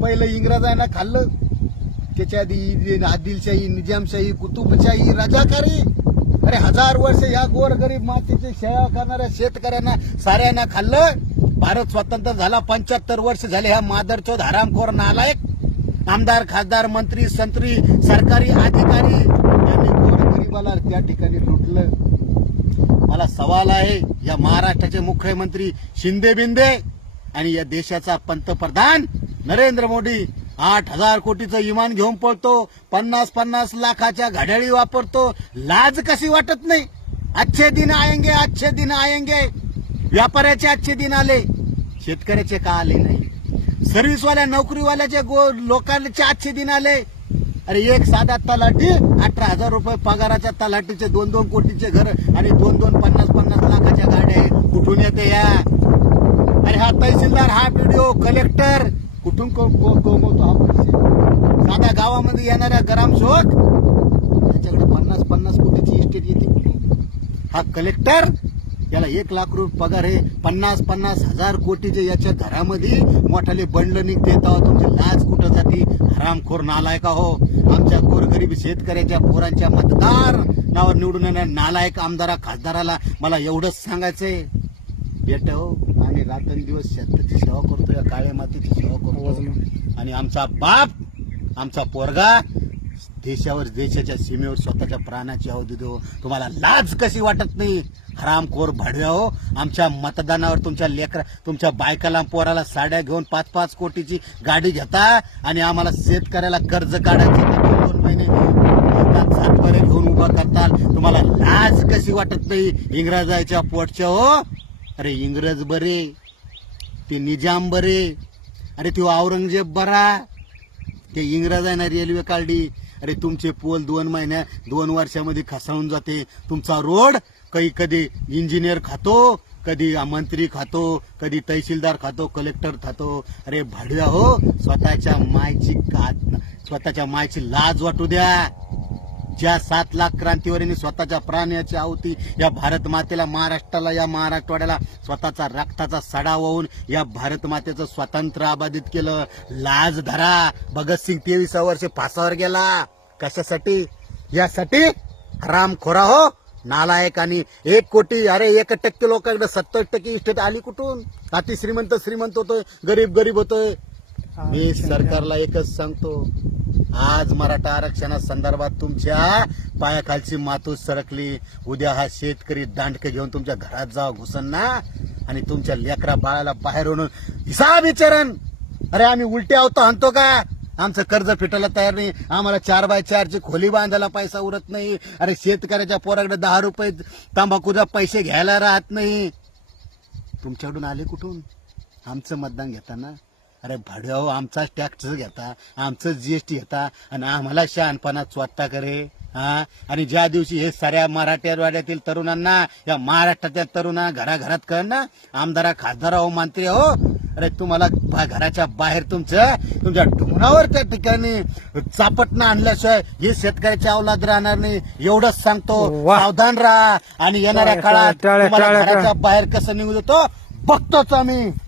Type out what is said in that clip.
पहिलं इंग्रजांना खाल्लं, त्याच्या आधी आदिलशाही, निजामशाही, कुतुबशाही, राजाकारी. अरे 1000 वर्ष या गोरगरीब मातीची सेवा करणाऱ्या शेतकऱ्यांना साऱ्यांना खाल्लं. भारत स्वतंत्र झाला, 75 वर्ष झाले. ह्या मादरचोद हरामखोर नालायक आमदार, खासदार, मंत्री, संत्री, सरकारी अधिकारी यांनी गोरगरिबाला त्या ठिकाणी लुटलं. मला सवाल आहे, या महाराष्ट्राचे मुख्यमंत्री शिंदे बिंदे आणि या देशाचा पंतप्रधान नरेंद्र मोदी 8,000 कोटीचं विमान घेऊन पळतो, 50-50 लाखाच्या घड्याळी वापरतो. लाज कशी वाटत नाही? अच्छे दिन आएंगे, अच्छे दिन आएंगे. व्यापाऱ्याचे अच्छे दिन आले, शेतकऱ्याचे का आले नाही? सर्व्हिसवाल्या, नोकरीवाल्याचे लोकांचे अच्छे दिन आले. अरे एक साधा तलाठी 18,000 रुपये पगाराच्या तलाठीचे 2-2 कोटीचे घर आणि 2-2 50-50 लाखाच्या गाड्या कुठून येते या? अरे हा तहसीलदार, हा बीडीओ, कलेक्टर कुठून कमवतो हा पैसे? साध्या गावामध्ये येणाऱ्या ग्रामसेवक त्याच्याकडे 50-50 कोटीची इस्टेट येते कुठून? हा कलेक्टर, याला 1 लाख रुपये पगार आहे, 50-50 हजार कोटीचे याच्या घरामध्ये मोठाले बंडल निघते. तेव्हा तुमची लाज कुठं जाती? हरामखोर नालायका हो. आमच्या गोरगरीब शेतकऱ्याच्या पोरांच्या मतदार नावावर निवडून येणाऱ्या नालायक आमदारा, खासदाराला मला एवढंच सांगायचंय, बेटा हो, आम्ही रात्रंदिवस शेताची सेवा करतो, या काळ्या मातीची सेवा करतो. आणि आमचा बाप, आमचा पोरगा देशावर, देशाच्या सीमेवर स्वतःच्या प्राणाची आहुती देतो. तुम्हाला लाज कशी वाटत नाही? हरामखोर भाडव्या हो. आमच्या मतदानावर तुमच्या लेकरा, तुमच्या बायकाला, पोराला साड्या घेऊन 5-5 कोटीची गाडी घेता आणि आम्हाला शेतकऱ्याला कर्ज काढायचं 2-2 महिने सातबारे घेऊन उभा करताल. तुम्हाला लाज कशी वाटत नाही? इंग्रजाच्या पोटच्या हो. अरे इंग्रज बरे, ते निजाम बरे, अरे ते औरंगजेब बरा, ते इंग्रजांना रेल्वे काढली. अरे तुमचे पोल 2 वर्षामध्ये खसाळून जाते. तुमचा रोड कधी इंजिनियर खातो, कधी मंत्री खातो, कधी तहसीलदार खातो, कलेक्टर खातो. अरे भाडव्या हो, स्वतःच्या मायची लाज वाटू द्या. ज्या 7 लाख क्रांतीवरील स्वतःच्या प्राण्याची आहुती या भारत मातेला, महाराष्ट्राला, या मराठवाड्याला स्वतःचा रक्ताचा सडा वाहून या भारत मातेचं स्वातंत्र्य अबाधित केलं. लाज धरा. भगतसिंग 23 वर्षे फासावर गेला. कशासाठी? यासाठी. हरामखोरा हो, नालायक. आणि 1 कोटी, अरे 1% लोकांकडे 70% इस्टेट आली कुठून? अति श्रीमंत होतोय, गरीब होतोय. मी सरकारला एकच सांगतो, आज मराठा आरक्षणासंदर्भात तुमच्या पायाखालची मातूस सरकली. उद्या हा शेतकरी दांडके घेऊन तुमच्या घरात जावा घुसन ना, आणि तुमच्या लेकरा बाळाला बाहेरून हिसाब विचारण. अरे आम्ही उलटे आवतो आणतो का? आमचं कर्ज फिटायला तयार नाही, आम्हाला 4x4ची खोली बांधायला पैसा उरत नाही. अरे शेतकऱ्याच्या पोराकडे 10 रुपये तंबाखूचा पैसे घ्यायला राहत नाही. तुमच्याकडून आले कुठून? आमचं मतदान घेताना. अरे भाड्या हो, आमचाच टॅक्स घेता, आमचं GST घेता आणि आम्हाला शहाणपणा चोटता करे. हा, आणि ज्या दिवशी हे साऱ्या मराठवाड्यातील तरुणांना, या महाराष्ट्राच्या तरुणांना घराघरात कळ ना, आमदारा, खासदार हो, मंत्री हो, अरे तुम्हाला घराच्या बाहेर तुमच्या ढोंगरावर त्या ठिकाणी चापटणं आणल्याशिवाय हे शेतकऱ्याच्या अवलाद राहणार नाही. एवढंच सांगतो, सावधान राहा. आणि येणाऱ्या काळात तुम्हाला घराच्या बाहेर कसं निघू देतो बघतोच आम्ही.